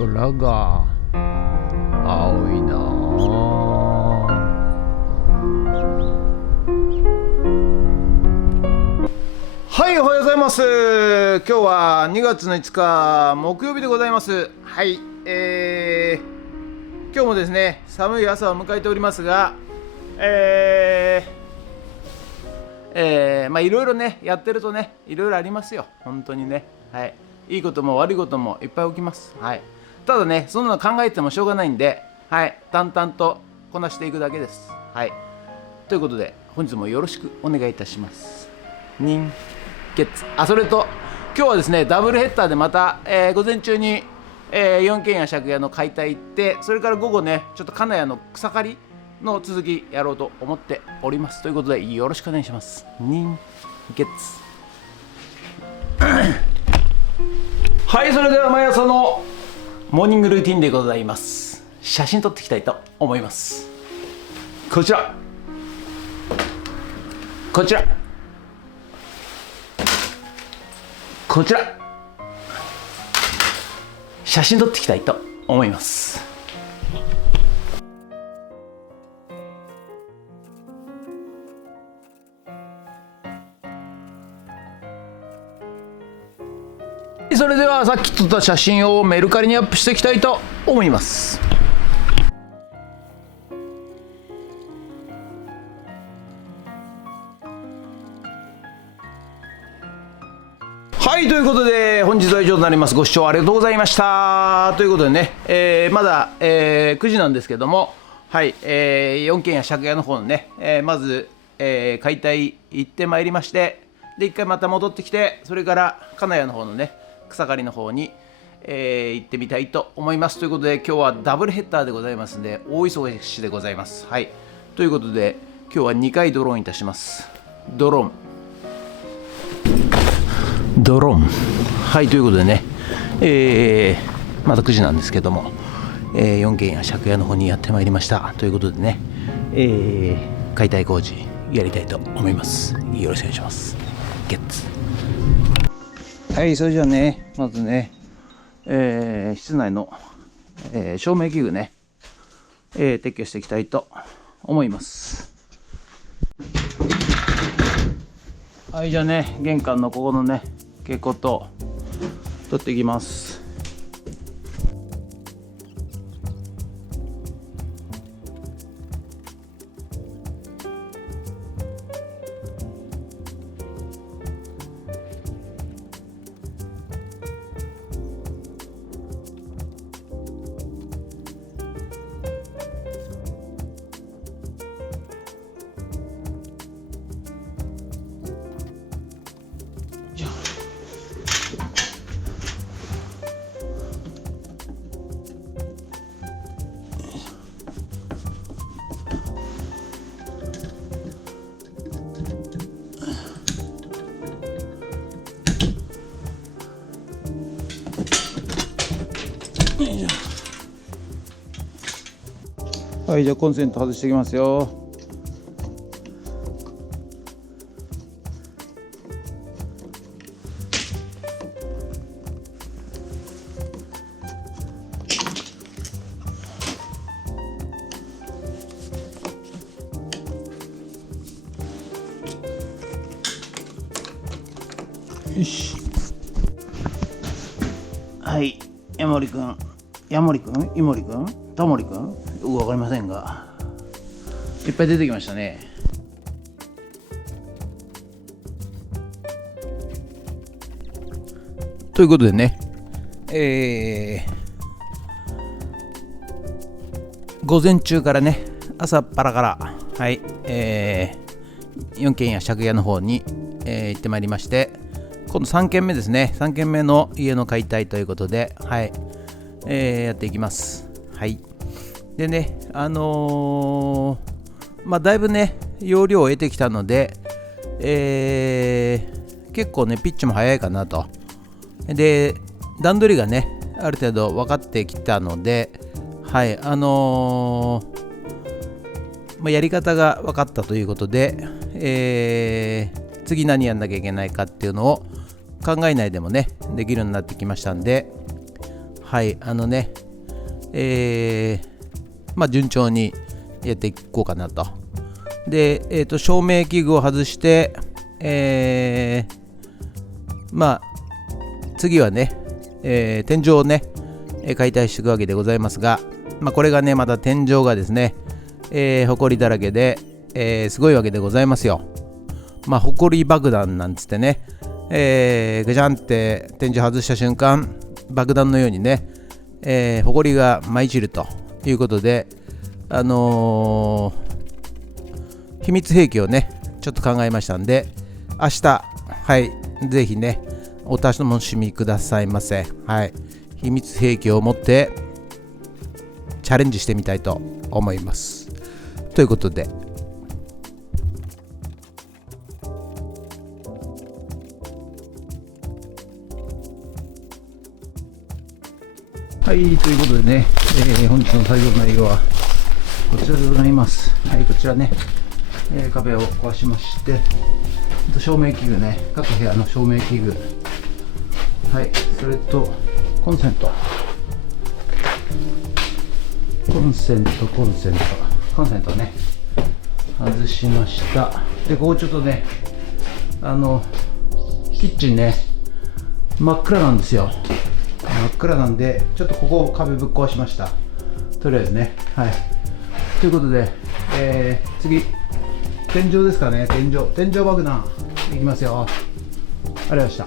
空が青いなあ。はい、おはようございます。今日は2月の5日木曜日でございます。はい、今日もですね寒い朝を迎えておりますが、まあいろいろねやってるとねいろいろありますよ、本当にね。はい、いいことも悪いこともいっぱい起きます。はい、ただねそんなの考えてもしょうがないんで、はい、淡々とこなしていくだけです。はい、ということで本日もよろしくお願いいたします。人決。それと今日はですねダブルヘッダーでまた、午前中に、4軒や借家の解体行って、それから午後ねちょっと金谷の草刈りの続きやろうと思っております。ということでよろしくお願いします。人決。はい、それでは毎朝のモーニングルーティンでございます。写真撮っていきたいと思います。こちらこちらこちら、写真撮っていきたいと思います。それではさっき撮った写真をメルカリにアップしていきたいと思います。はい、ということで本日は以上となります。ご視聴ありがとうございました。ということでね、まだ、9時なんですけども、はい、4軒や借家の方のね、まず、解体行ってまいりまして、で一回また戻ってきて、それから金谷の方のね草刈りの方に、行ってみたいと思います。ということで今日はダブルヘッダーでございますので大忙しでございます。はい、ということで今日は2回ドローンいたします。ドローンはい、ということでね、まだ9時なんですけども、4軒や借家の方にやってまいりました。ということでね、解体工事やりたいと思います。よろしくお願いします。ゲッツ。はい、それじゃあねまずね、室内の、照明器具ね、撤去していきたいと思います。はい、じゃあね玄関のここのね蛍光灯取っていきます。はい、じゃあコンセント外していきますよ。よし。はい、ヤモリくん、イモリくん、タモリくん、よくわかりませんが、いっぱい出てきましたね。ということでね、午前中からね、朝っぱらから、はい、4軒や借家の方に、行ってまいりまして、今度3軒目ですね、3軒目の家の解体ということで、はい、やっていきます。はい。でね、まあだいぶね容量を得てきたので、結構ねピッチも早いかなと。で段取りがねある程度分かってきたので、はい、まあ、やり方が分かったということで、次何やんなきゃいけないかっていうのを考えないでもねできるようになってきましたんで、はい、順調にやっていこうかなと。で、照明器具を外して、次はね、天井をね、解体していくわけでございますが、これがね、また天井がですね、ほこりだらけで、すごいわけでございますよ。ほこり爆弾なんつってね、ガチャンって天井外した瞬間、爆弾のようにね、ほこりが舞い散るということで、秘密兵器をねちょっと考えましたんで、明日ぜひねお楽しみくださいませ。秘密兵器を持ってチャレンジしてみたいと思います。ということで、ということでね、本日の作業内容はこちらでございます。こちらね、壁を壊しまして、照明器具ね、各部屋の照明器具、それとコンセントね、外しました。で、ここちょっとね、キッチンね、真っ暗なんですよ。真っ暗なんで、ちょっとここ壁ぶっ壊しました。とりあえずね。ということで、次、天井ですかね。天井爆弾いきますよ。ありがとうございました。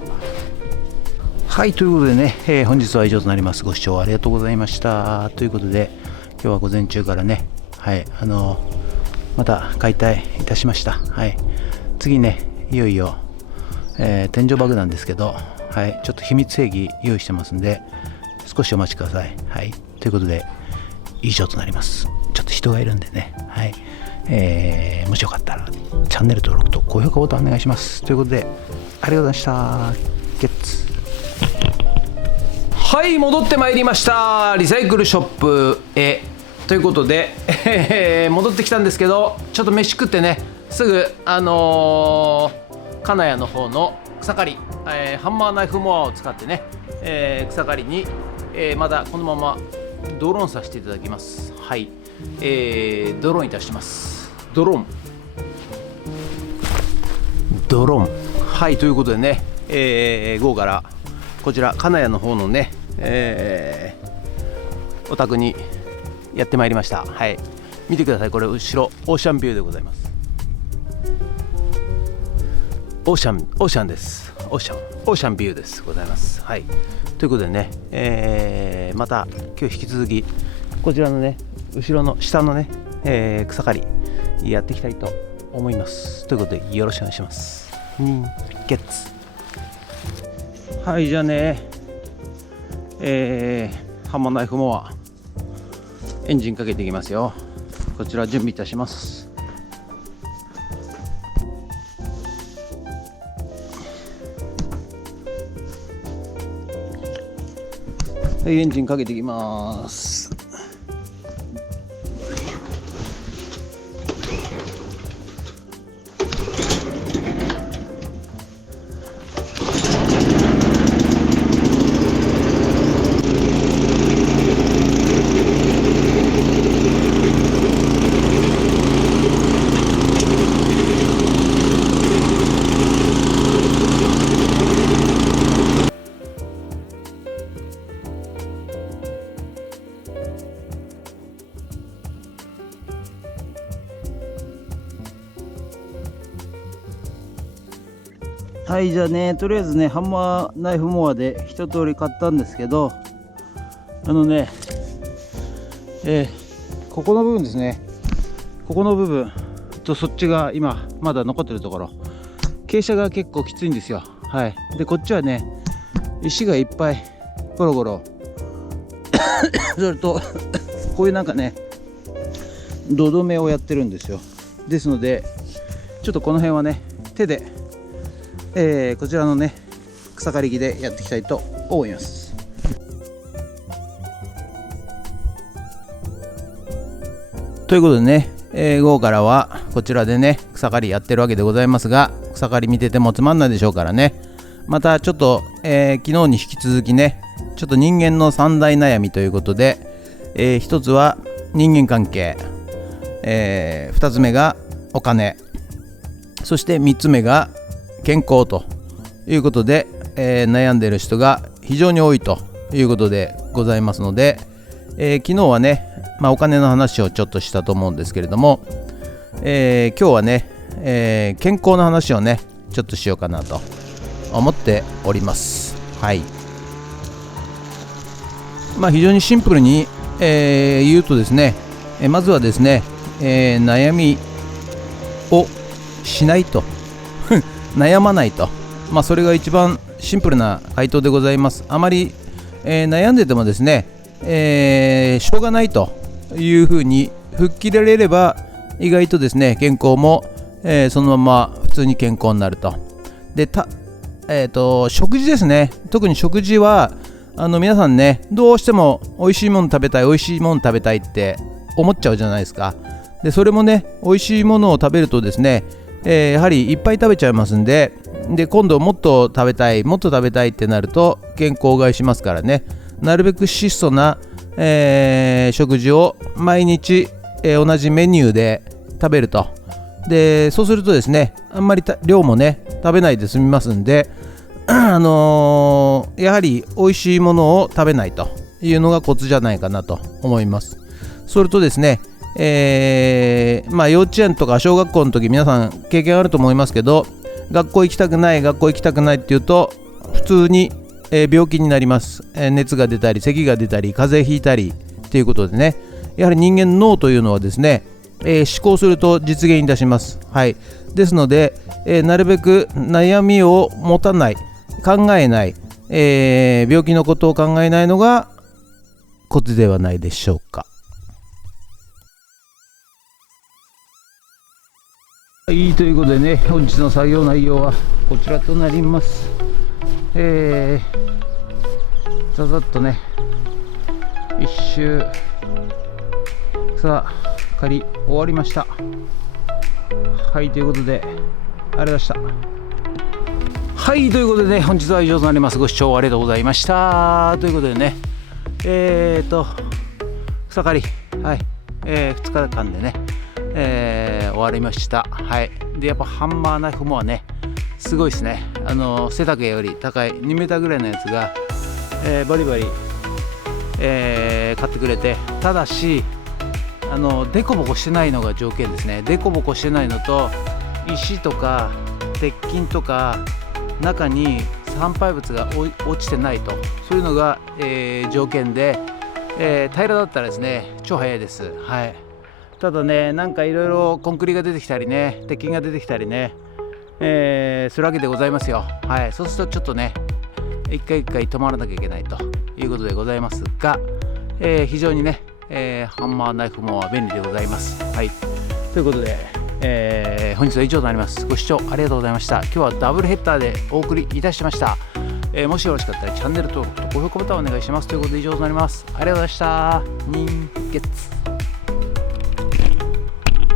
ということでね、本日は以上となります。ご視聴ありがとうございました。ということで、今日は午前中からね、また解体いたしました。次ね、いよいよ、天井爆弾ですけど、ちょっと秘密兵器用意してますんで、少しお待ちください。ということで、以上となります。ちょっと人がいるんでね、もしよかったらチャンネル登録と高評価ボタンお願いします。ということで、ありがとうございました。ゲッツ。戻ってまいりました。リサイクルショップへ。ということで、戻ってきたんですけど、ちょっと飯食ってね、すぐ金谷の方の草刈り、ハンマーナイフモアを使ってね、草刈りに、まだこのままドローンさせていただきます。ドローンいたします。ドローン。ということでね、午後からこちら金谷の方のね、お宅にやってまいりました。見てください。これ後ろオーシャンビューでございます。オーシャンです。オーシャンビューですございます。ということでね、また今日引き続きこちらのね後ろの下のね、草刈りやっていきたいと思います。ということでよろしくお願いします。ゲッツ。じゃあね、ハンマーナイフモアエンジンかけていきますよ。こちら準備いたします。エンジンかけていきます。じゃあね、とりあえずね、ハンマーナイフモアで一通り買ったんですけど、ここの部分ですね、ここの部分とそっちが今まだ残ってるところ、傾斜が結構きついんですよ。でこっちはね、石がいっぱいゴロゴロそれとこういうなんかね、土留めをやってるんですよ。ですのでちょっとこの辺はね、手でこちらのね草刈り機でやっていきたいと思います。ということでね、午後からはこちらでね草刈りやってるわけでございますが、草刈り見ててもつまんないでしょうからね、またちょっと、昨日に引き続きね、ちょっと人間の三大悩みということで、一つは人間関係、二つ目がお金、そして三つ目が健康ということで、悩んでいる人が非常に多いということでございますので、昨日はね、お金の話をちょっとしたと思うんですけれども、今日はね、健康の話をねちょっとしようかなと思っております。はい。非常にシンプルに、言うとですね、まずはですね、悩みをしないと悩まないと、それが一番シンプルな回答でございます。あまり、悩んでてもですね、しょうがないというふうに吹っ切れられれば、意外とですね健康も、そのまま普通に健康になると。で食事ですね。特に食事は皆さんね、どうしても美味しいもの食べたいって思っちゃうじゃないですか。でそれもね、美味しいものを食べるとですね、やはりいっぱい食べちゃいますんで、今度もっと食べたいってなると健康を害しますからね、なるべく質素な、食事を毎日、同じメニューで食べると。でそうするとですね、あんまり量もね食べないで済みますんで、やはり美味しいものを食べないというのがコツじゃないかなと思います。それとですね、幼稚園とか小学校の時、皆さん経験あると思いますけど、学校行きたくないっていうと普通に、病気になります。熱が出たり咳が出たり風邪ひいたりということでね、やはり人間脳というのはですね、思考すると実現いたします。はい。ですので、なるべく悩みを持たない、考えない、病気のことを考えないのがコツではないでしょうか。はい、ということでね、本日の作業内容はこちらとなります。ざざっとね、一周さあ刈り終わりました。はい、ということでありがとうございました。はい、ということでね、本日は以上となります。ご視聴ありがとうございました。ということでね、草刈り、はい、2日間でね、終わりました。はい。でやっぱハンマーナイフモアね、すごいですね。背丈より高い2メーターぐらいのやつが、バリバリ、買ってくれて、ただしデコボコしてないのが条件ですね。デコボコしてないのと、石とか鉄筋とか中に産廃物が落ちてないと、そういうのが、条件で、平らだったらですね超早いです。はい。ただね、なんかいろいろコンクリが出てきたりね、鉄筋が出てきたりね、するわけでございますよ。はい。そうするとちょっとね、一回一回止まらなきゃいけないということでございますが、非常にね、ハンマーナイフも便利でございます。はい。ということで、本日は以上となります。ご視聴ありがとうございました。今日はダブルヘッダーでお送りいたしました。もしよろしかったらチャンネル登録と高評価ボタンをお願いします。ということで以上となります。ありがとうございました。人月